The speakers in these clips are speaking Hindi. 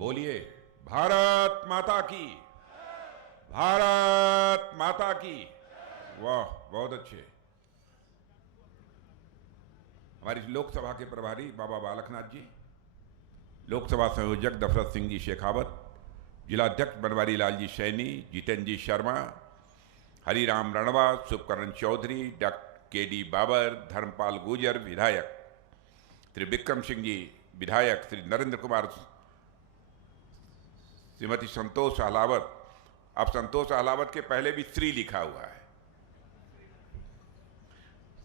बोलिए भारत माता की, भारत माता की। वाह, बहुत अच्छे। हमारी लोकसभा के प्रभारी बाबा बालकनाथ जी, लोकसभा संयोजक दशरथ सिंह जी शेखावत, जिलाध्यक्ष बनवारी लाल जी सैनी, जितेंद्र जी शर्मा, हरिराम रणवा, शुभकरण चौधरी, डॉक्टर के.डी. बाबर, धर्मपाल गुजर विधायक, श्री विक्रम सिंह जी विधायक, श्री नरेंद्र कुमार, श्रीमती संतोष अहलावत। अब संतोष अहलावत के पहले भी श्री लिखा हुआ है।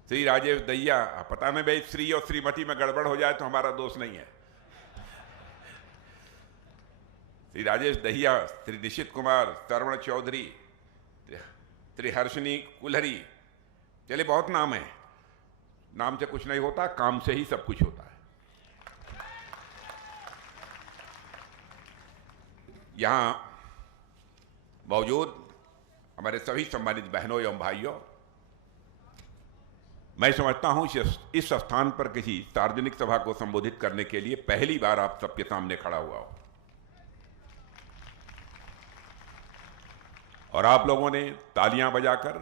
श्री राजेश दहिया, पता नहीं भाई श्री और श्रीमती में गड़बड़ हो जाए तो हमारा दोष नहीं है। श्री राजेश दहिया, श्री निशित कुमार, श्रवण चौधरी, श्री हर्षनी कुल्हरी। चले, बहुत नाम है। नाम से कुछ नहीं होता, काम से ही सब कुछ होता है। यहां मौजूद हमारे सभी सम्मानित बहनों एवं भाइयों, मैं समझता हूं इस स्थान पर किसी सार्वजनिक सभा को संबोधित करने के लिए पहली बार आप सबके सामने खड़ा हुआ हूं। और आप लोगों ने तालियां बजाकर,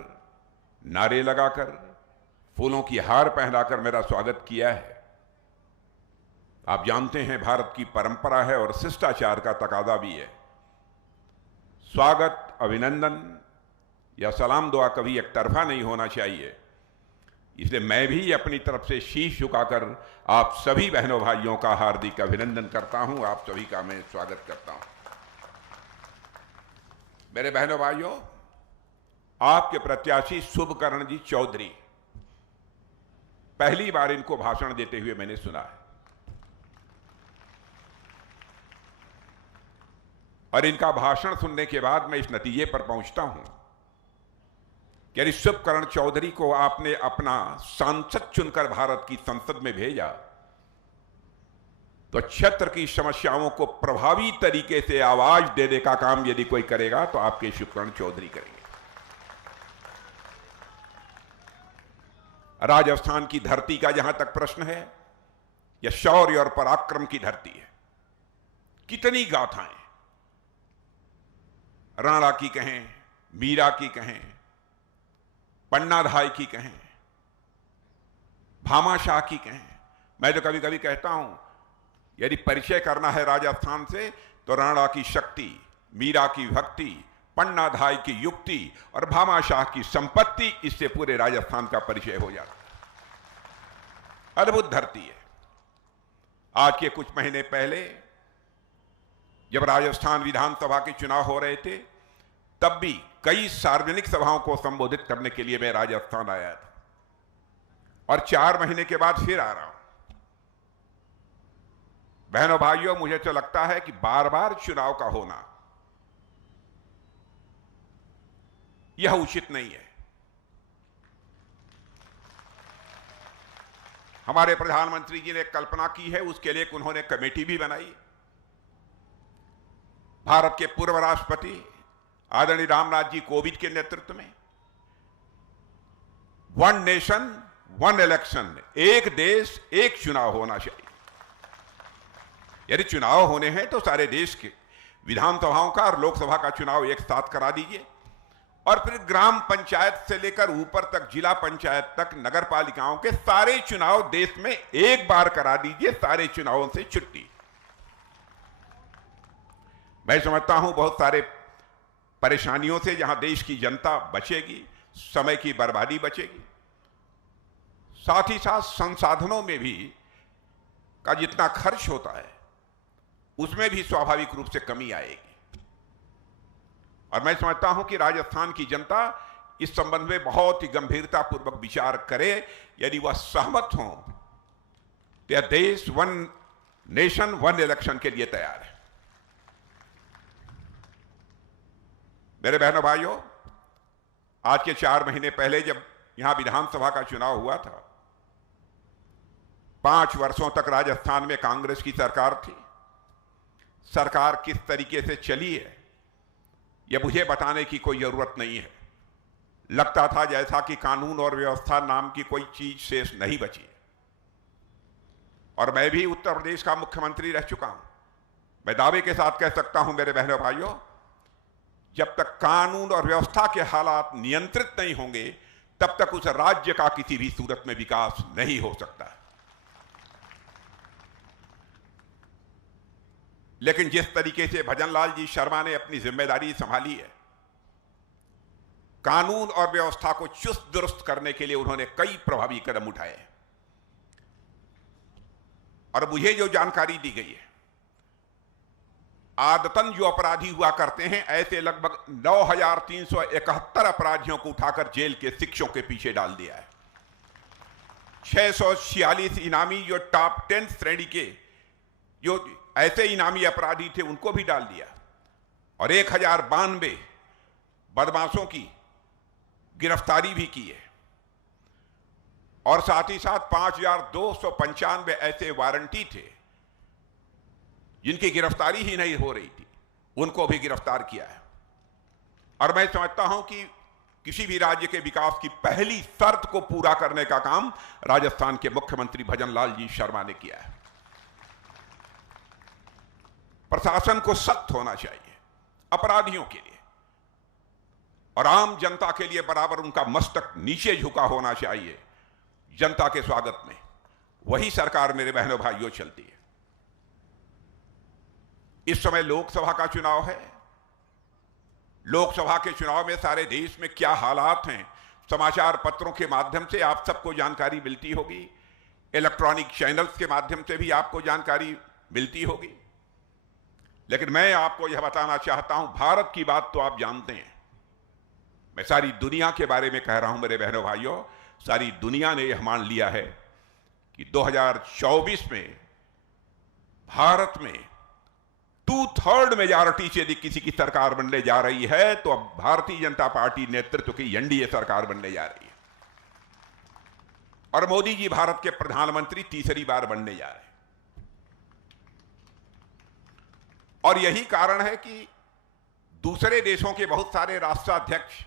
नारे लगाकर, फूलों की हार पहनाकर मेरा स्वागत किया है। आप जानते हैं भारत की परंपरा है और शिष्टाचार का तकाजा भी है। स्वागत, अभिनंदन या सलाम दुआ कभी एक तरफा नहीं होना चाहिए। इसलिए मैं भी अपनी तरफ से शीश झुकाकर आप सभी बहनों भाइयों का हार्दिक अभिनंदन करता हूं। आप सभी का मैं स्वागत करता हूं। मेरे बहनों भाइयों, आपके प्रत्याशी शुभकरण जी चौधरी, पहली बार इनको भाषण देते हुए मैंने सुना है। और इनका भाषण सुनने के बाद मैं इस नतीजे पर पहुंचता हूं कि यदि शुभकरण चौधरी को आपने अपना सांसद चुनकर भारत की संसद में भेजा तो क्षेत्र की समस्याओं को प्रभावी तरीके से आवाज देने का काम यदि कोई करेगा तो आपके शुभकरण चौधरी करेंगे। राजस्थान की धरती का जहां तक प्रश्न है, यह शौर्य और पराक्रम की धरती है। कितनी गाथाएं, राणा की कहें, मीरा की कहें, पन्नाधाय की कहें, भामाशाह की कहें। मैं तो कभी कभी कहता हूं, यदि परिचय करना है राजस्थान से तो राणा की शक्ति, मीरा की भक्ति, पन्नाधाय की युक्ति और भामाशाह की संपत्ति, इससे पूरे राजस्थान का परिचय हो जाता है। अद्भुत धरती है। आज के कुछ महीने पहले जब राजस्थान विधानसभा के चुनाव हो रहे थे, तब भी कई सार्वजनिक सभाओं को संबोधित करने के लिए मैं राजस्थान आया था। और 4 महीने के बाद फिर आ रहा हूं। बहनों भाइयों, मुझे तो लगता है कि बार बार चुनाव का होना यह उचित नहीं है। हमारे प्रधानमंत्री जी ने कल्पना की है, उसके लिए उन्होंने कमेटी भी बनाई। भारत के पूर्व राष्ट्रपति आदरणीय रामनाथ जी कोविंद के नेतृत्व में 1 नेशन 1 इलेक्शन, एक देश एक चुनाव होना चाहिए। यदि चुनाव होने हैं तो सारे देश के विधानसभाओं का और लोकसभा का चुनाव एक साथ करा दीजिए। और फिर ग्राम पंचायत से लेकर ऊपर तक, जिला पंचायत तक, नगर पालिकाओं के सारे चुनाव देश में एक बार करा दीजिए। सारे चुनावों से छुट्टी। मैं समझता हूं बहुत सारे परेशानियों से जहां देश की जनता बचेगी, समय की बर्बादी बचेगी, साथ ही साथ संसाधनों में भी का जितना खर्च होता है उसमें भी स्वाभाविक रूप से कमी आएगी। और मैं समझता हूं कि राजस्थान की जनता इस संबंध में बहुत ही गंभीरता पूर्वक विचार करे। यदि वह सहमत हो तो यह देश 1 नेशन 1 इलेक्शन के लिए तैयार है। मेरे बहनों भाइयों, आज के 4 महीने पहले जब यहां विधानसभा का चुनाव हुआ था, 5 वर्षों तक राजस्थान में कांग्रेस की सरकार थी। सरकार किस तरीके से चली है यह मुझे बताने की कोई जरूरत नहीं है। लगता था जैसा कि कानून और व्यवस्था नाम की कोई चीज शेष नहीं बची। और मैं भी उत्तर प्रदेश का मुख्यमंत्री रह चुका हूं। मैं दावे के साथ कह सकता हूं मेरे बहनों भाइयों, जब तक कानून और व्यवस्था के हालात नियंत्रित नहीं होंगे तब तक उस राज्य का किसी भी सूरत में विकास नहीं हो सकता। लेकिन जिस तरीके से भजनलाल जी शर्मा ने अपनी जिम्मेदारी संभाली है, कानून और व्यवस्था को चुस्त दुरुस्त करने के लिए उन्होंने कई प्रभावी कदम उठाए और मुझे जो जानकारी दी गई है, आदतन जो अपराधी हुआ करते हैं ऐसे लगभग 9,371 अपराधियों को उठाकर जेल के शिक्षों के पीछे डाल दिया है। 646 इनामी जो टॉप 10 श्रेणी के जो ऐसे इनामी अपराधी थे उनको भी डाल दिया और 1092 बदमाशों की गिरफ्तारी भी की है और साथ ही साथ 5,295 ऐसे वारंटी थे जिनकी गिरफ्तारी ही नहीं हो रही थी, उनको भी गिरफ्तार किया है। और मैं समझता हूं कि किसी भी राज्य के विकास की पहली शर्त को पूरा करने का काम राजस्थान के मुख्यमंत्री भजनलाल जी शर्मा ने किया है। प्रशासन को सख्त होना चाहिए अपराधियों के लिए और आम जनता के लिए बराबर उनका मस्तक नीचे झुका होना चाहिए जनता के स्वागत में। वही सरकार मेरे बहनों भाइयों चलती है। इस समय लोकसभा का चुनाव है। लोकसभा के चुनाव में सारे देश में क्या हालात हैं, समाचार पत्रों के माध्यम से आप सबको जानकारी मिलती होगी, इलेक्ट्रॉनिक चैनल्स के माध्यम से भी आपको जानकारी मिलती होगी। लेकिन मैं आपको यह बताना चाहता हूं, भारत की बात तो आप जानते हैं, मैं सारी दुनिया के बारे में कह रहा हूं मेरे बहनों भाइयों। सारी दुनिया ने यह मान लिया है कि 2024 में भारत में 2/3 मेजॉरिटी से यदि किसी की सरकार बनने जा रही है तो अब भारतीय जनता पार्टी नेतृत्व की एनडीए सरकार बनने जा रही है और मोदी जी भारत के प्रधानमंत्री तीसरी बार बनने जा रहे हैं। और यही कारण है कि दूसरे देशों के बहुत सारे राष्ट्राध्यक्ष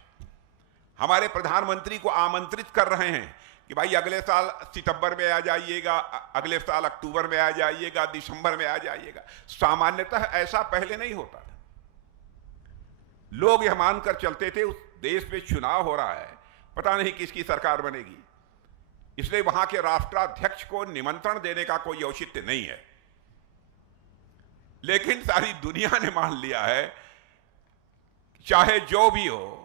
हमारे प्रधानमंत्री को आमंत्रित कर रहे हैं कि भाई अगले साल सितंबर में आ जाइएगा, अगले साल अक्टूबर में आ जाइएगा, दिसंबर में आ जाइएगा। सामान्यतः ऐसा पहले नहीं होता था। लोग यह मानकर चलते थे उस देश में चुनाव हो रहा है, पता नहीं किसकी सरकार बनेगी, इसलिए वहां के राष्ट्राध्यक्ष को निमंत्रण देने का कोई औचित्य नहीं है। लेकिन सारी दुनिया ने मान लिया है, चाहे जो भी हो,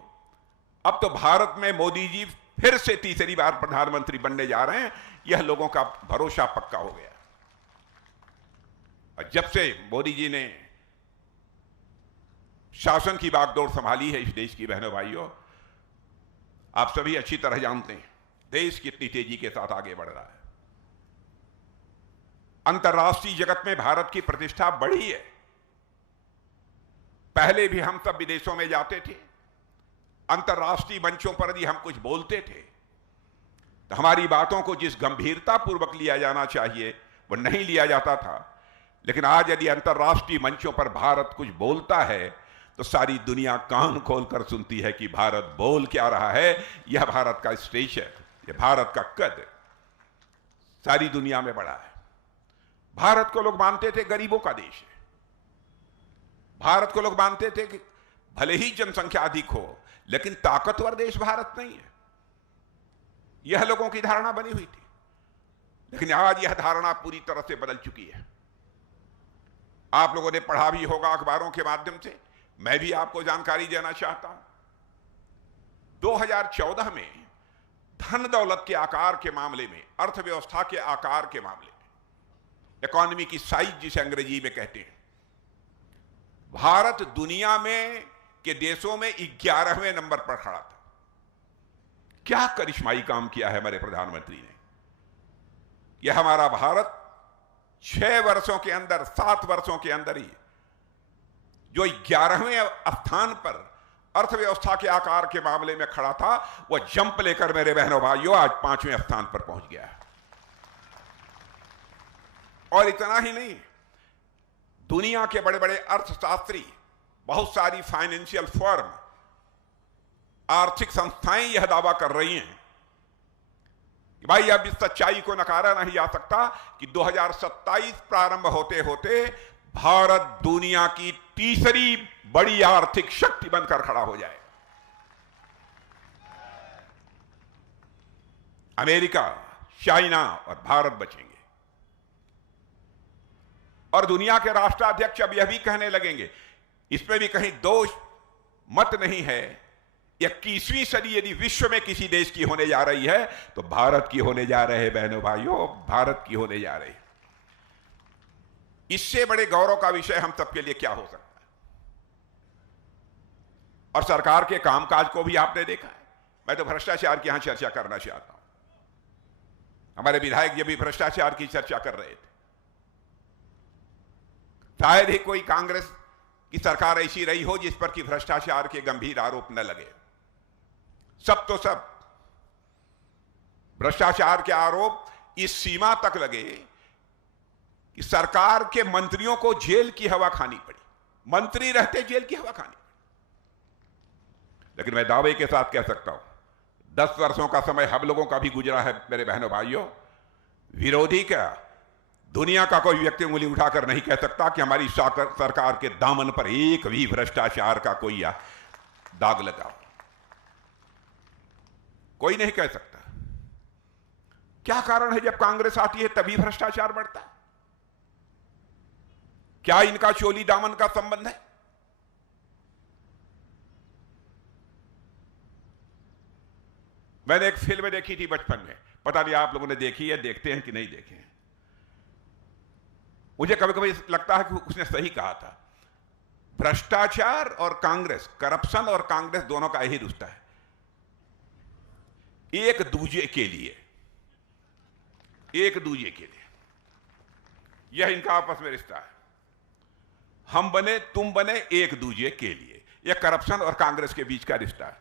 अब तो भारत में मोदी जी फिर से तीसरी बार प्रधानमंत्री बनने जा रहे हैं। यह लोगों का भरोसा पक्का हो गया। और जब से मोदी जी ने शासन की बागडोर संभाली है इस देश की बहनों भाइयों, आप सभी अच्छी तरह जानते हैं देश कितनी तेजी के साथ आगे बढ़ रहा है। अंतर्राष्ट्रीय जगत में भारत की प्रतिष्ठा बढ़ी है। पहले भी हम सब विदेशों में जाते थे, अंतर्राष्ट्रीय मंचों पर यदि हम कुछ बोलते थे तो हमारी बातों को जिस गंभीरता पूर्वक लिया जाना चाहिए वो नहीं लिया जाता था। लेकिन आज यदि अंतर्राष्ट्रीय मंचों पर भारत कुछ बोलता है तो सारी दुनिया कान खोलकर सुनती है कि भारत बोल क्या रहा है। यह भारत का स्टेचर, यह भारत का कद सारी दुनिया में बड़ा है। भारत को लोग मानते थे गरीबों का देश है। भारत को लोग मानते थे कि भले ही जनसंख्या अधिक हो लेकिन ताकतवर देश भारत नहीं है। यह लोगों की धारणा बनी हुई थी। लेकिन आज यह धारणा पूरी तरह से बदल चुकी है। आप लोगों ने पढ़ा भी होगा अखबारों के माध्यम से, मैं भी आपको जानकारी देना चाहता हूं। 2014 में धन दौलत के आकार के मामले में, अर्थव्यवस्था के आकार के मामले में, इकोनॉमी की साइज जिसे अंग्रेजी में कहते हैं, भारत दुनिया में के देशों में 11वें नंबर पर खड़ा था। क्या करिश्माई काम किया है हमारे प्रधानमंत्री ने। यह हमारा भारत 6 वर्षों के अंदर, 7 वर्षों के अंदर ही जो 11वें स्थान पर अर्थव्यवस्था के आकार के मामले में खड़ा था, वह जंप लेकर मेरे बहनों भाइयों आज 5वें स्थान पर पहुंच गया है। और इतना ही नहीं, दुनिया के बड़े बड़े अर्थशास्त्री, बहुत सारी फाइनेंशियल फर्म, आर्थिक संस्थाएं यह दावा कर रही हैं कि भाई अब इस सच्चाई को नकारा नहीं जा सकता कि 2027 प्रारंभ होते होते भारत दुनिया की तीसरी बड़ी आर्थिक शक्ति बनकर खड़ा हो जाए। अमेरिका, चाइना और भारत बचेंगे। और दुनिया के राष्ट्राध्यक्ष अब यह भी कहने लगेंगे, इसमें भी कहीं दोष मत नहीं है, 21वीं सदी यदि विश्व में किसी देश की होने जा रही है तो भारत की होने जा रहे हैं। बहनों भाइयों, भारत की होने जा रही है। इससे बड़े गौरव का विषय हम सबके लिए क्या हो सकता है। और सरकार के कामकाज को भी आपने देखा है। मैं तो भ्रष्टाचार की यहां चर्चा करना चाहता हूं। हमारे विधायक ये भी भ्रष्टाचार की चर्चा कर रहे थे। शायद ही कोई कांग्रेस की सरकार ऐसी रही हो जिस पर कि भ्रष्टाचार के गंभीर आरोप न लगे। सब तो सब भ्रष्टाचार के आरोप इस सीमा तक लगे कि सरकार के मंत्रियों को जेल की हवा खानी पड़ी। मंत्री रहते जेल की हवा खानी पड़ी। लेकिन मैं दावे के साथ कह सकता हूं, 10 वर्षों का समय हम लोगों का भी गुजरा है मेरे बहनों भाइयों। विरोधी क्या, दुनिया का कोई व्यक्ति उंगली उठाकर नहीं कह सकता कि हमारी सरकार के दामन पर एक भी भ्रष्टाचार का कोई दाग लगा। कोई नहीं कह सकता। क्या कारण है जब कांग्रेस आती है तभी भ्रष्टाचार बढ़ता है? क्या इनका चोली दामन का संबंध है? मैंने एक फिल्म देखी थी बचपन में, पता नहीं आप लोगों ने देखी है, देखते हैं कि नहीं देखे हैं। मुझे कभी कभी लगता है कि उसने सही कहा था। भ्रष्टाचार और कांग्रेस, करप्शन और कांग्रेस दोनों का यही रिश्ता है। एक दूजे के लिए, एक दूजे के लिए, यह इनका आपस में रिश्ता है। हम बने तुम बने एक दूजे के लिए, यह करप्शन और कांग्रेस के बीच का रिश्ता है।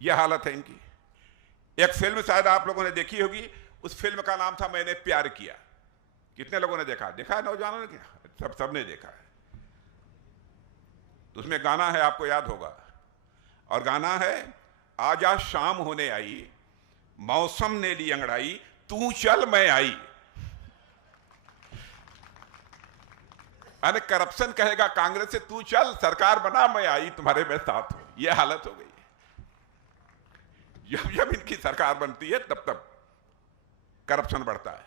यह हालत है इनकी। एक फिल्म शायद आप लोगों ने देखी होगी, उस फिल्म का नाम था मैंने प्यार किया। कितने लोगों ने देखा? देखा है नौजवानों ने? क्या सबने देखा है। तो उसमें गाना है, आपको याद होगा, और गाना है, आजा शाम होने आई, मौसम ने ली अंगड़ाई, तू चल मैं आई। अरे करप्शन कहेगा कांग्रेस से, तू चल सरकार बना, मैं आई तुम्हारे में साथ हूं। यह हालत हो गई है। जब जब इनकी सरकार बनती है तब तब करप्शन बढ़ता है।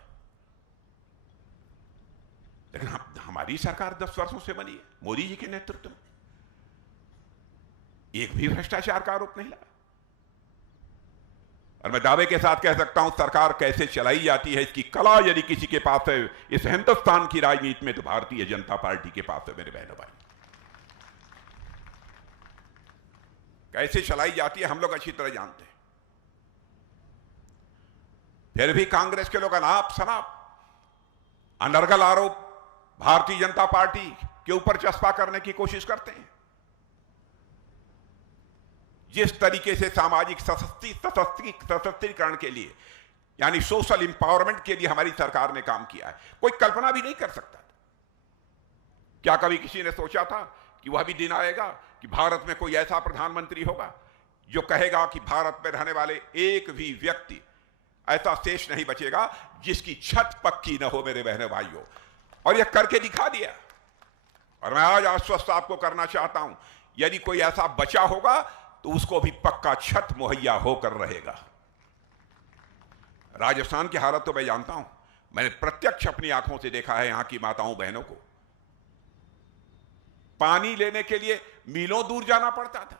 लेकिन हमारी सरकार 10 वर्षों से बनी है, मोदी जी के नेतृत्व में, एक भी भ्रष्टाचार का आरोप नहीं लगा। और मैं दावे के साथ कह सकता हूं, सरकार कैसे चलाई जाती है इसकी कला यदि किसी के पास है इस हिंदुस्तान की राजनीति में, तो भारतीय जनता पार्टी के पास है मेरे बहनों भाई। कैसे चलाई जाती है हम लोग अच्छी तरह जानते हैं। फिर भी कांग्रेस के लोग अनाप शनाप अनर्गल आरोप भारतीय जनता पार्टी के ऊपर चस्पा करने की कोशिश करते हैं। जिस तरीके से सामाजिक सशक्तिकरण के लिए, यानी सोशल इंपावरमेंट के लिए हमारी सरकार ने काम किया है, कोई कल्पना भी नहीं कर सकता। क्या कभी किसी ने सोचा था कि वह भी दिन आएगा कि भारत में कोई ऐसा प्रधानमंत्री होगा जो कहेगा कि भारत में रहने वाले एक भी व्यक्ति ऐसा शेष नहीं बचेगा जिसकी छत पक्की न हो मेरे बहनों भाइयों। और यह करके दिखा दिया। और मैं आज आश्वस्त आपको करना चाहता हूं, यदि कोई ऐसा बचा होगा तो उसको भी पक्का छत मुहैया होकर रहेगा। राजस्थान की हालत तो मैं जानता हूं, मैंने प्रत्यक्ष अपनी आंखों से देखा है। यहां की माताओं बहनों को पानी लेने के लिए मीलों दूर जाना पड़ता था।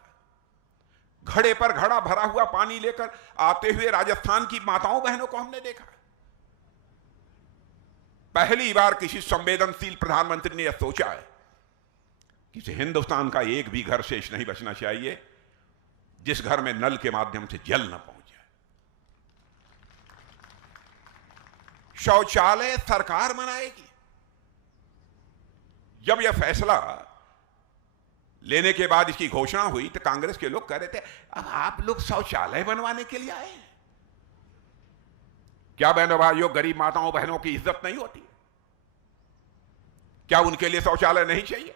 घड़े पर घड़ा भरा हुआ पानी लेकर आते हुए राजस्थान की माताओं बहनों को हमने देखा। पहली बार किसी संवेदनशील प्रधानमंत्री ने यह सोचा है कि हिंदुस्तान का एक भी घर शेष नहीं बचना चाहिए जिस घर में नल के माध्यम से जल न पहुंच जाए। शौचालय सरकार बनाएगी। जब यह फैसला लेने के बाद इसकी घोषणा हुई तो कांग्रेस के लोग कह रहे थे, अब आप लोग शौचालय बनवाने के लिए आए हैं क्या? बहनों भाइयों, गरीब माताओं बहनों की इज्जत नहीं होती? क्या उनके लिए शौचालय नहीं चाहिए?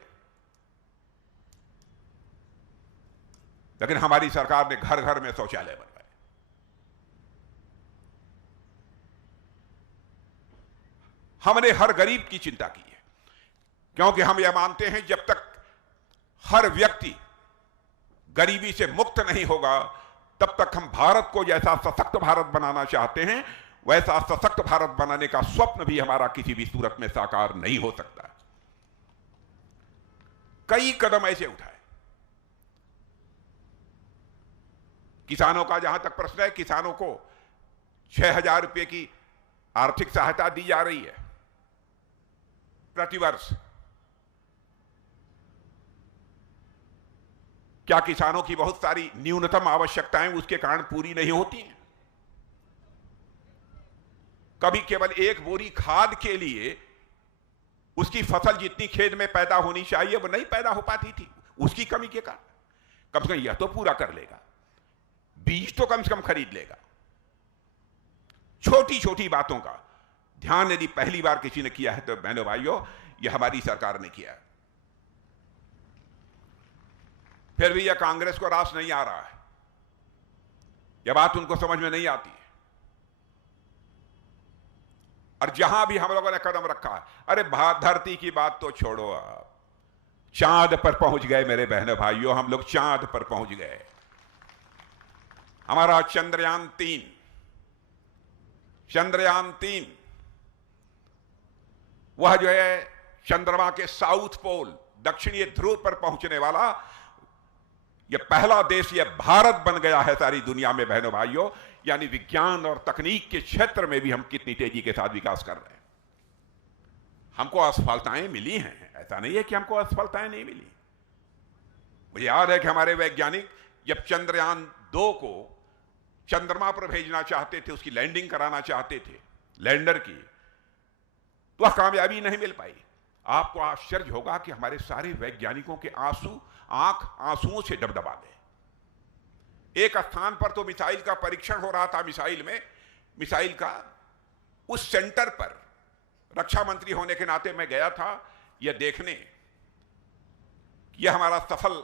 लेकिन हमारी सरकार ने घर घर में शौचालय बनवाए। हमने हर गरीब की चिंता की है, क्योंकि हम यह मानते हैं जब तक हर व्यक्ति गरीबी से मुक्त नहीं होगा तब तक हम भारत को जैसा सशक्त भारत बनाना चाहते हैं वैसा सशक्त भारत बनाने का स्वप्न भी हमारा किसी भी सूरत में साकार नहीं हो सकता। कई कदम ऐसे उठाए। किसानों का जहां तक प्रश्न है, किसानों को 6,000 रुपए की आर्थिक सहायता दी जा रही है प्रतिवर्ष। क्या किसानों की बहुत सारी न्यूनतम आवश्यकताएं उसके कारण पूरी नहीं होती हैं? कभी केवल एक बोरी खाद के लिए उसकी फसल जितनी खेत में पैदा होनी चाहिए वो नहीं पैदा हो पाती थी उसकी कमी के कारण। कम से कम यह तो पूरा कर लेगा, बीज तो कम से कम खरीद लेगा। छोटी छोटी बातों का ध्यान यदि पहली बार किसी ने किया है तो बहनों भाइयों यह हमारी सरकार ने किया है। फिर भी यह कांग्रेस को रास नहीं आ रहा है, यह बात उनको समझ में नहीं आती है। और जहां भी हम लोगों ने कदम रखा है, अरे धरती की बात तो छोड़ो, आप चांद पर पहुंच गए मेरे बहनों भाइयों, हम लोग चांद पर पहुंच गए। हमारा चंद्रयान-3 वह जो है चंद्रमा के साउथ पोल दक्षिणी ध्रुव पर पहुंचने वाला यह पहला देश यह भारत बन गया है सारी दुनिया में बहनों भाइयों। यानी विज्ञान और तकनीक के क्षेत्र में भी हम कितनी तेजी के साथ विकास कर रहे हैं। हमको असफलताएं मिली हैं, ऐसा नहीं है कि हमको असफलताएं नहीं मिली। मुझे याद है कि हमारे वैज्ञानिक जब चंद्रयान-2 को चंद्रमा पर भेजना चाहते थे, उसकी लैंडिंग कराना चाहते थे लैंडर की, तो वह कामयाबी नहीं मिल पाई। आपको आश्चर्य होगा कि हमारे सारे वैज्ञानिकों के आंख आंसुओं से डबडबा गए। एक स्थान पर तो मिसाइल का परीक्षण हो रहा था, मिसाइल का उस सेंटर पर रक्षा मंत्री होने के नाते मैं गया था यह देखने यह हमारा सफल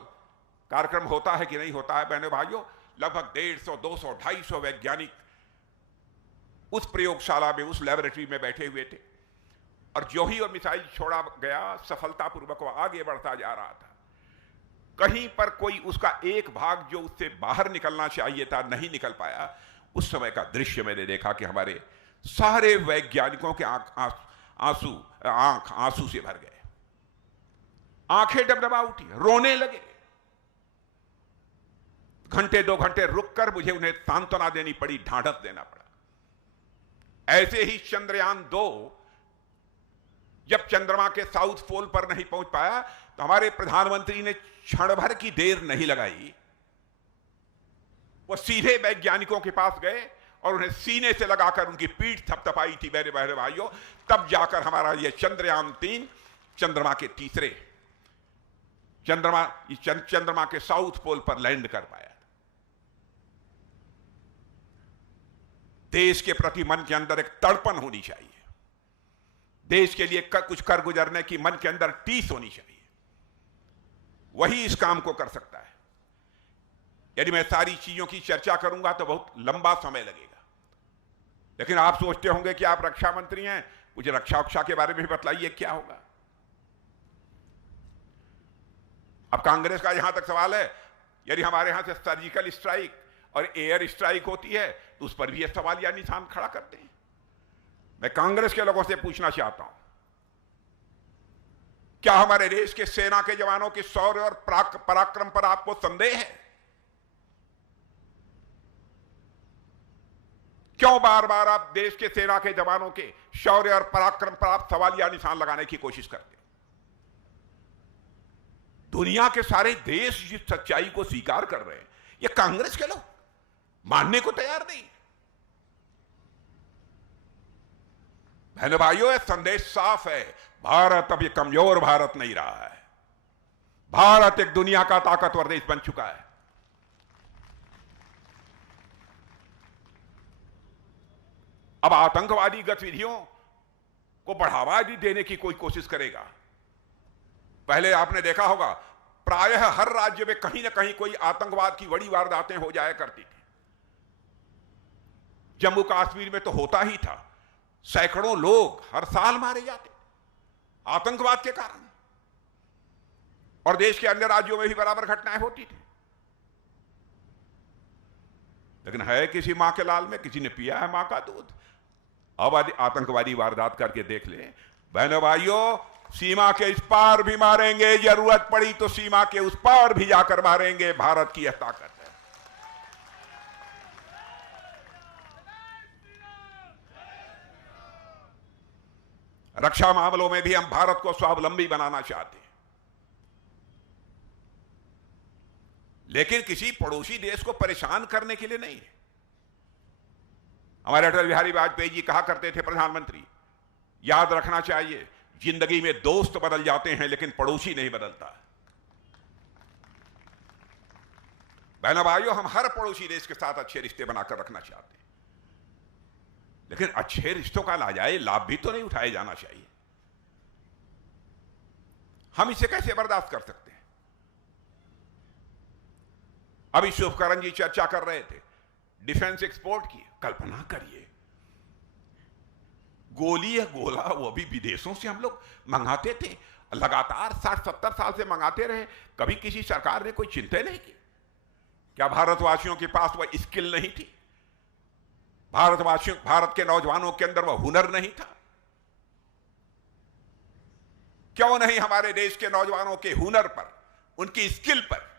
कार्यक्रम होता है कि नहीं होता है। बहनों भाइयों, लगभग 150, 200, 250 वैज्ञानिक उस प्रयोगशाला में, उस लैबोरेटरी में बैठे हुए थे और जो ही वह मिसाइल छोड़ा गया सफलतापूर्वक वह आगे बढ़ता जा रहा था। कहीं पर कोई उसका एक भाग जो उससे बाहर निकलना चाहिए था नहीं निकल पाया। उस समय का दृश्य मैंने देखा कि हमारे सारे वैज्ञानिकों के आंख आंसू से भर गए, आंखें डबडबा उठी, रोने लगे। घंटे 2 घंटे रुककर मुझे उन्हें सांत्वना देनी पड़ी, ढांढस देना पड़ा। ऐसे ही चंद्रयान-2 जब चंद्रमा के साउथ पोल पर नहीं पहुंच पाया तो हमारे प्रधानमंत्री ने क्षण भर की देर नहीं लगाई, वो सीधे वैज्ञानिकों के पास गए और उन्हें सीने से लगाकर उनकी पीठ थपथपाई थी मेरे बहरे भाइयों। तब जाकर हमारा यह चंद्रयान-3 चंद्रमा के चंद्रमा के साउथ पोल पर लैंड कर पाया। देश के प्रति मन के अंदर एक तड़पन होनी चाहिए, देश के लिए कुछ कर गुजरने की मन के अंदर टीस होनी चाहिए, वही इस काम को कर सकता है। यदि मैं सारी चीजों की चर्चा करूंगा तो बहुत लंबा समय लगेगा। लेकिन आप सोचते होंगे कि आप रक्षा मंत्री हैं, मुझे रक्षा के बारे में भी बतलाइए क्या होगा। अब कांग्रेस का यहां तक सवाल है, यदि हमारे यहां से सर्जिकल स्ट्राइक और एयर स्ट्राइक होती है तो उस पर भी यह सवाल या निशान खड़ा करते हैं। मैं कांग्रेस के लोगों से पूछना चाहता हूं, क्या हमारे देश के सेना के जवानों के शौर्य और पराक्रम पर आपको संदेह है? क्यों बार बार आप देश के सेना के जवानों के शौर्य और पराक्रम पर आप सवाल या निशान लगाने की कोशिश करते हैं? दुनिया के सारे देश जिस सच्चाई को स्वीकार कर रहे हैं, ये कांग्रेस के लोग मानने को तैयार नहीं। बहनों भाइयों, यह संदेश साफ है, भारत अब ये कमजोर भारत नहीं रहा है। भारत एक दुनिया का ताकतवर देश बन चुका है। अब आतंकवादी गतिविधियों को बढ़ावा भी देने की कोई कोशिश करेगा। पहले आपने देखा होगा प्रायः हर राज्य में कहीं ना कहीं कोई आतंकवाद की बड़ी वारदातें हो जाया करती थी। जम्मू कश्मीर में तो होता ही था, सैकड़ों लोग हर साल मारे जाते आतंकवाद के कारण, और देश के अन्य राज्यों में भी बराबर घटनाएं होती थी। लेकिन है किसी मां के लाल में, किसी ने पिया है मां का दूध। अब आतंकवादी वारदात करके देख ले। बहनों भाइयों, सीमा के इस पार भी मारेंगे, जरूरत पड़ी तो सीमा के उस पार भी जाकर मारेंगे। भारत की यह ताकत है। रक्षा मामलों में भी हम भारत को स्वावलंबी बनाना चाहते हैं, लेकिन किसी पड़ोसी देश को परेशान करने के लिए नहीं है। हमारे अटल बिहारी वाजपेयी जी कहा करते थे, प्रधानमंत्री, याद रखना चाहिए, जिंदगी में दोस्त बदल जाते हैं लेकिन पड़ोसी नहीं बदलता। बहनों भाइयों, हम हर पड़ोसी देश के साथ अच्छे रिश्ते बनाकर रखना चाहते हैं, लेकिन अच्छे रिश्तों का नाजायज लाभ भी तो नहीं उठाए जाना चाहिए। हम इसे कैसे बर्दाश्त कर सकते हैं? अभी शुभकरण जी चर्चा कर रहे थे डिफेंस एक्सपोर्ट की। कल्पना करिए, गोली या गोला वो भी विदेशों से हम लोग मंगाते थे, लगातार 60-70 साल से मंगाते रहे, कभी किसी सरकार ने कोई चिंता नहीं की। क्या भारतवासियों के पास वह स्किल नहीं थी? भारत के नौजवानों के अंदर वह हुनर नहीं था? क्यों नहीं हमारे देश के नौजवानों के हुनर पर, उनकी स्किल पर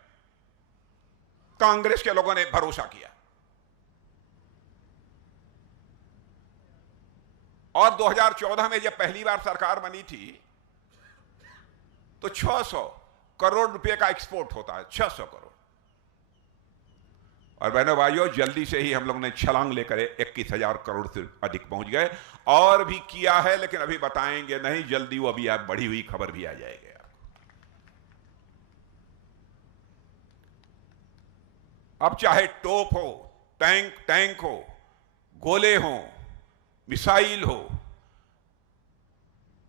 कांग्रेस के लोगों ने भरोसा किया? और 2014 में जब पहली बार सरकार बनी थी तो 600 करोड़ रुपए का एक्सपोर्ट होता है, 600 करोड़। और बहनों भाइयों, जल्दी से ही हम लोग ने छलांग लेकर 21,000 करोड़ से अधिक पहुंच गए। और भी किया है, लेकिन अभी बताएंगे नहीं, जल्दी वो अभी आप बढ़ी हुई खबर भी आ जाएगी। अब चाहे तोप हो, टैंक हो, गोले हो, मिसाइल हो,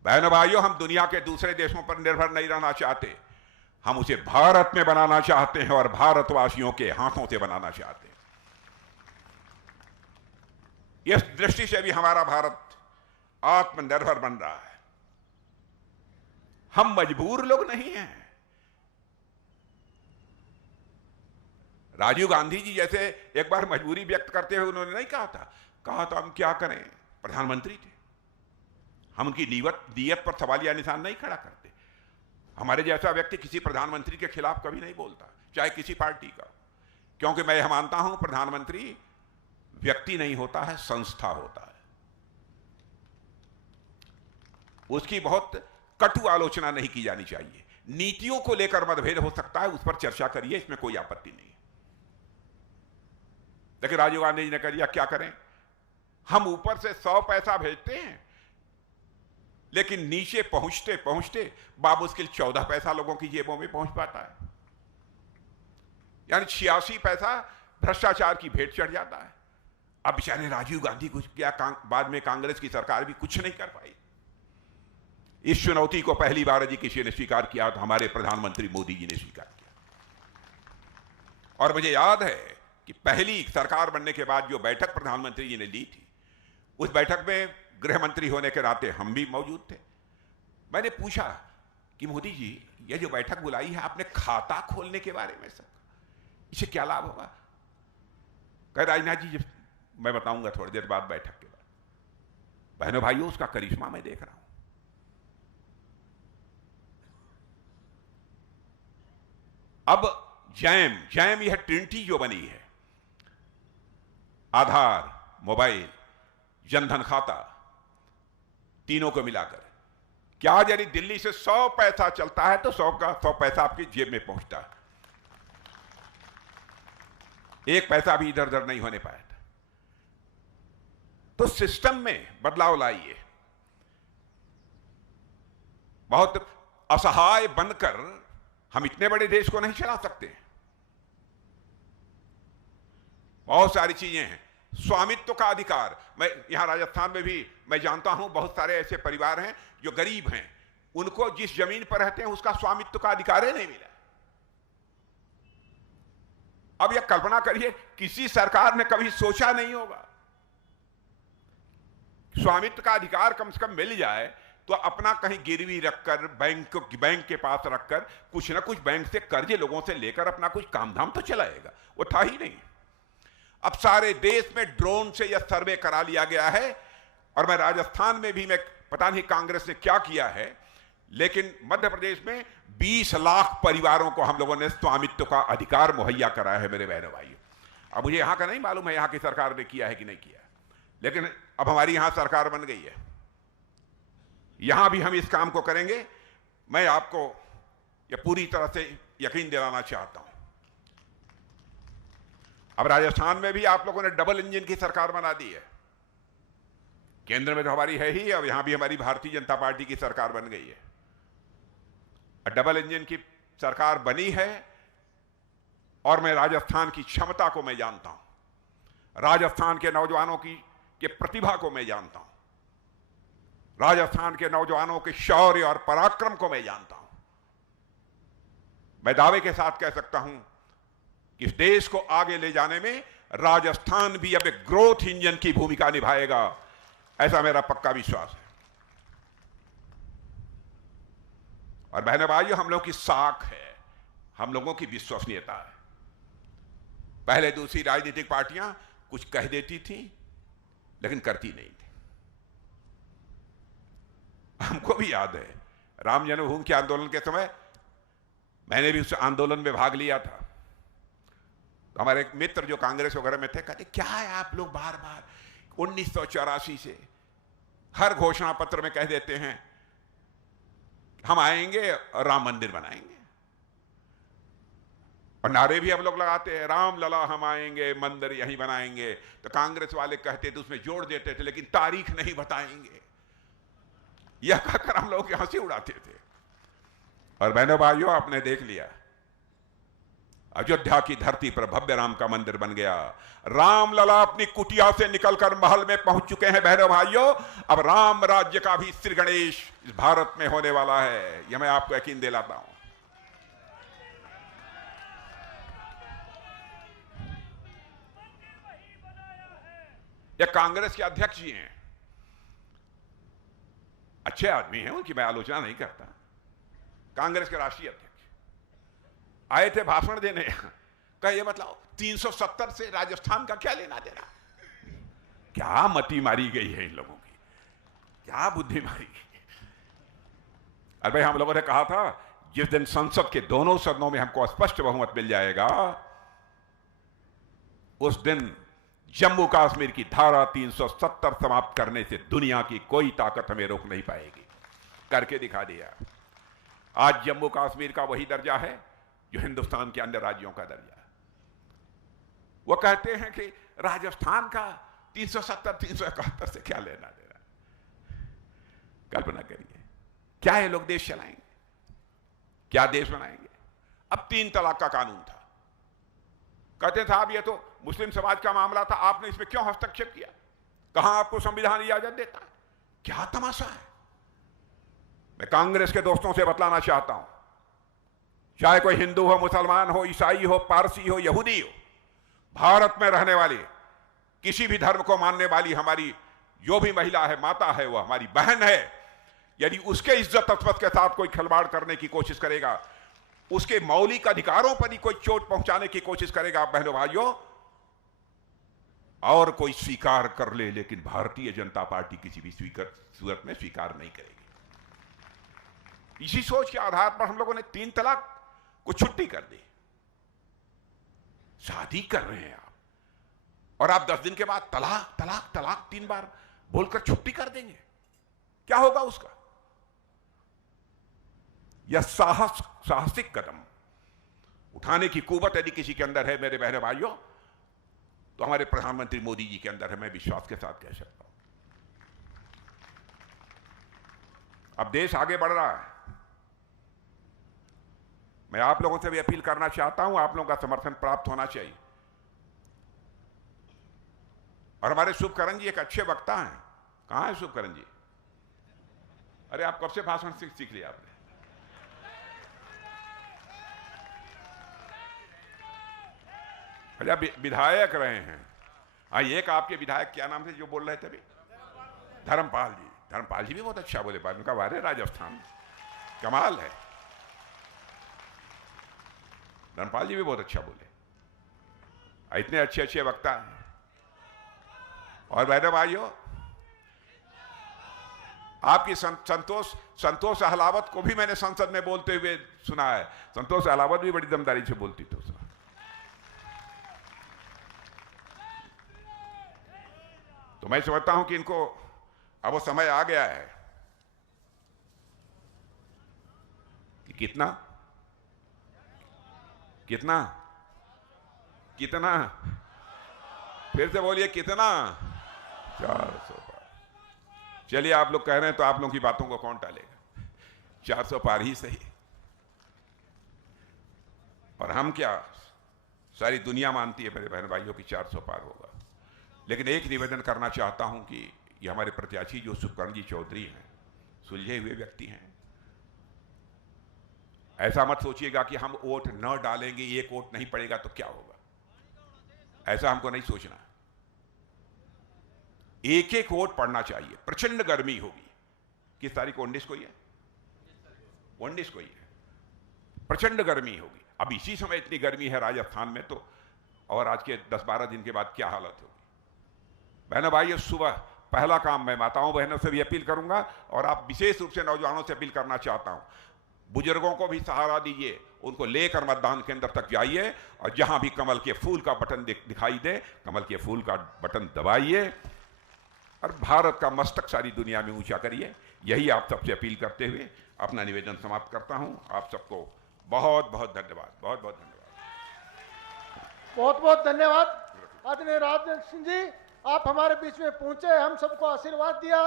बहनों भाइयों, हम दुनिया के दूसरे देशों पर निर्भर नहीं रहना चाहते। हम उसे भारत में बनाना चाहते हैं और भारतवासियों के हाथों से बनाना चाहते हैं। इस दृष्टि से भी हमारा भारत आत्मनिर्भर बन रहा है। हम मजबूर लोग नहीं हैं। राजीव गांधी जी जैसे एक बार मजबूरी व्यक्त करते हुए उन्होंने नहीं कहा था हम क्या करें, प्रधानमंत्री थे। हम उनकी नीयत पर सवालिया निशान नहीं खड़ा करते। हमारे जैसा व्यक्ति किसी प्रधानमंत्री के खिलाफ कभी नहीं बोलता, चाहे किसी पार्टी का, क्योंकि मैं यह मानता हूं प्रधानमंत्री व्यक्ति नहीं होता है, संस्था होता है। उसकी बहुत कटु आलोचना नहीं की जानी चाहिए। नीतियों को लेकर मतभेद हो सकता है, उस पर चर्चा करिए, इसमें कोई आपत्ति नहीं। लेकिन राजीव गांधी जी ने कह दिया, क्या करें, हम ऊपर से 100 पैसा भेजते हैं, लेकिन नीचे पहुंचते पहुंचते बामुश्किल 14 पैसा लोगों की जेबों में पहुंच पाता है। यानी 86 पैसा भ्रष्टाचार की भेंट चढ़ जाता है। अब बेचारे राजीव गांधी कुछ क्या, बाद में कांग्रेस की सरकार भी कुछ नहीं कर पाई। इस चुनौती को पहली बार यदि किसी ने स्वीकार किया तो हमारे प्रधानमंत्री मोदी जी ने स्वीकार किया। और मुझे याद है कि पहली सरकार बनने के बाद जो बैठक प्रधानमंत्री जी ने ली थी, उस बैठक में गृह मंत्री होने के नाते हम भी मौजूद थे। मैंने पूछा कि मोदी जी, ये जो बैठक बुलाई है आपने खाता खोलने के बारे में, सब इसे क्या लाभ होगा? कह राजनाथ जी, मैं बताऊंगा थोड़ी देर बाद, बैठक के बाद। बहनों भाइयों, उसका करिश्मा मैं देख रहा हूं। अब जैम यह ट्रिनिटी जो बनी है, आधार, मोबाइल, जनधन खाता, तीनों को मिलाकर, क्या यदि दिल्ली से 100 पैसा चलता है तो 100 पैसा आपकी जेब में पहुंचता है। एक पैसा भी इधर उधर नहीं होने पाया था। तो सिस्टम में बदलाव लाइए। बहुत असहाय बनकर हम इतने बड़े देश को नहीं चला सकते। बहुत सारी चीजें हैं। स्वामित्व का अधिकार, मैं यहां राजस्थान में भी मैं जानता हूं बहुत सारे ऐसे परिवार हैं जो गरीब हैं, उनको जिस जमीन पर रहते हैं उसका स्वामित्व का अधिकार ही नहीं मिला। अब यह कल्पना करिए, किसी सरकार ने कभी सोचा नहीं होगा, स्वामित्व का अधिकार कम से कम मिल जाए तो अपना कहीं गिरवी रखकर बैंक के पास रखकर कुछ ना कुछ बैंक से कर्जे लोगों से लेकर अपना कुछ काम धाम तो चलाएगा। वो था ही नहीं। अब सारे देश में ड्रोन से यह सर्वे करा लिया गया है। और मैं राजस्थान में भी, मैं पता नहीं कांग्रेस ने क्या किया है, लेकिन मध्य प्रदेश में 20 लाख परिवारों को हम लोगों ने स्वामित्व का अधिकार मुहैया कराया है मेरे बहनों भाइयों। अब मुझे यहां का नहीं मालूम है यहां की सरकार ने किया है कि नहीं किया, लेकिन अब हमारी यहां सरकार बन गई है, यहां भी हम इस काम को करेंगे। मैं आपको यह पूरी तरह से यकीन दिलाना चाहता हूं। अब राजस्थान में भी आप लोगों ने डबल इंजन की सरकार बना दी है। केंद्र में तो हमारी है ही, अब यहां भी हमारी भारतीय जनता पार्टी की सरकार बन गई है। डबल इंजन की सरकार बनी है और मैं राजस्थान की क्षमता को मैं जानता हूं, राजस्थान के नौजवानों की प्रतिभा को मैं जानता हूं, राजस्थान के नौजवानों के शौर्य और पराक्रम को मैं जानता हूं। मैं दावे के साथ कह सकता हूं कि इस देश को आगे ले जाने में राजस्थान भी अब एक ग्रोथ इंजन की भूमिका निभाएगा, ऐसा मेरा पक्का विश्वास है। और बहनों भाइयों, हम लोगों की साख है, हम लोगों की विश्वसनीयता है। पहले दूसरी राजनीतिक पार्टियां कुछ कह देती थी लेकिन करती नहीं थी। हमको भी याद है राम जन्मभूमि के आंदोलन के समय मैंने भी उस आंदोलन में भाग लिया था। तो हमारे एक मित्र जो कांग्रेस वगैरह में थे कहते, क्या है आप लोग बार बार 1984 से हर घोषणा पत्र में कह देते हैं हम आएंगे और राम मंदिर बनाएंगे, और नारे भी हम लोग लगाते हैं राम लला हम आएंगे मंदिर यहीं बनाएंगे। तो कांग्रेस वाले कहते थे, उसमें जोड़ देते थे लेकिन तारीख नहीं बताएंगे, यह कहकर हम लोग यहां से उड़ाते थे। और बहनों भाइयों, आपने देख लिया अयोध्या की धरती पर भव्य राम का मंदिर बन गया। राम लला अपनी कुटिया से निकलकर महल में पहुंच चुके हैं। बहनों भाइयों, अब राम राज्य का भी श्री गणेश इस भारत में होने वाला है, यह मैं आपको यकीन दिलाता हूं। यह कांग्रेस के अध्यक्ष जी हैं, अच्छे आदमी हैं, उनकी मैं आलोचना नहीं करता। कांग्रेस के राष्ट्रीय अध्यक्ष आए थे भाषण देने, कहा ये मतलब 370 से राजस्थान का क्या लेना देना। क्या मति मारी गई है इन लोगों की, क्या बुद्धि मारी गई। अरे भाई, हम लोगों ने कहा था जिस दिन संसद के दोनों सदनों में हमको स्पष्ट बहुमत मिल जाएगा, उस दिन जम्मू कश्मीर की धारा 370 समाप्त करने से दुनिया की कोई ताकत हमें रोक नहीं पाएगी। करके दिखा दिया। आज जम्मू कश्मीर का वही दर्जा है जो हिंदुस्तान के अन्य राज्यों का दर्जा है। वो कहते हैं कि राजस्थान का 370 371 से क्या लेना देना। कल्पना करिए, क्या ये लोग देश चलाएंगे, क्या देश बनाएंगे। अब 3 तलाक का कानून था, कहते थे आप ये तो मुस्लिम समाज का मामला था, आपने इसमें क्यों हस्तक्षेप किया, कहां आपको संविधान इजाजत देता है। क्या तमाशा है। मैं कांग्रेस के दोस्तों से बतलाना चाहता हूं, चाहे कोई हिंदू हो, मुसलमान हो, ईसाई हो, पारसी हो, यहूदी हो, भारत में रहने वाली किसी भी धर्म को मानने वाली हमारी जो भी महिला है, माता है, वो हमारी बहन है। यदि उसके इज्जत अजमत के साथ कोई खिलवाड़ करने की कोशिश करेगा, उसके मौलिक अधिकारों पर ही कोई चोट पहुंचाने की कोशिश करेगा, बहनों भाइयों, और कोई स्वीकार कर ले, लेकिन भारतीय जनता पार्टी किसी भी सूरत में स्वीकार नहीं करेगी। इसी सोच के आधार पर हम लोगों ने 3 तलाक को छुट्टी कर दी। शादी कर रहे हैं आप, और आप 10 दिन के बाद तलाक तलाक तलाक 3 बार बोलकर छुट्टी कर देंगे, क्या होगा उसका। यह साहसिक कदम उठाने की कुवत यदि किसी के अंदर है मेरे बहनों भाइयों, तो हमारे प्रधानमंत्री मोदी जी के अंदर है, मैं विश्वास के साथ कह सकता हूं। अब देश आगे बढ़ रहा है। मैं आप लोगों से भी अपील करना चाहता हूं, आप लोगों का समर्थन प्राप्त होना चाहिए। और हमारे शुभकरण जी एक अच्छे वक्ता हैं। कहां है शुभकरण जी? अरे आप कब से भाषण सीख लिया आपने? अच्छा, विधायक रहे हैं। हाँ, एक आपके विधायक क्या नाम थे जो बोल रहे थे अभी? धर्मपाल जी भी बहुत अच्छा बोले। बाद में कहा वारे राजस्थान कमाल है, धर्मपाल जी भी बहुत अच्छा बोले। इतने अच्छे अच्छे वक्ता हैं। और बहनों भाइयों, आपकी संतोष अहलावत को भी मैंने संसद में बोलते हुए सुना है। संतोष अहलावत भी बड़ी दमदारी से बोलती थी उसमें। तो मैं समझता हूं कि इनको अब वो समय आ गया है कि कितना कितना कितना, फिर से बोलिए कितना, 400 पार। चलिए आप लोग कह रहे हैं तो आप लोगों की बातों को कौन टालेगा, 400 पार ही सही। और हम क्या, सारी दुनिया मानती है मेरे बहन भाइयों की 400 पार होगा। लेकिन एक निवेदन करना चाहता हूं कि ये हमारे प्रत्याशी जो सुखकर्ण जी चौधरी हैं, सुलझे हुए व्यक्ति हैं। ऐसा मत सोचिएगा कि हम वोट न डालेंगे, एक वोट नहीं पड़ेगा तो क्या होगा, ऐसा हमको नहीं सोचना। एक एक वोट पड़ना चाहिए। प्रचंड गर्मी होगी, किस तारीख को, 19 को ही है, 19 को ही है। प्रचंड गर्मी होगी। अब इसी समय इतनी गर्मी है राजस्थान में, तो और आज के 10-12 दिन के बाद क्या हालत होगी। बहनों भाइयों, सुबह पहला काम मैं माताओं बहनों से भी अपील करूंगा, और आप विशेष रूप से नौजवानों से अपील करना चाहता हूं, बुजुर्गों को भी सहारा दीजिए, उनको लेकर मतदान केंद्र तक जाइए, और जहां भी कमल के फूल का बटन दिखाई दे, कमल के फूल का बटन दबाइए और भारत का मस्तक सारी दुनिया में ऊंचा करिए। यही आप सबसे अपील करते हुए अपना निवेदन समाप्त करता हूं। आप सबको बहुत बहुत धन्यवाद, बहुत बहुत धन्यवाद, बहुत बहुत धन्यवाद। आदरणीय राजनाथ सिंह जी, आप हमारे बीच में पहुंचे, हम सबको आशीर्वाद दिया।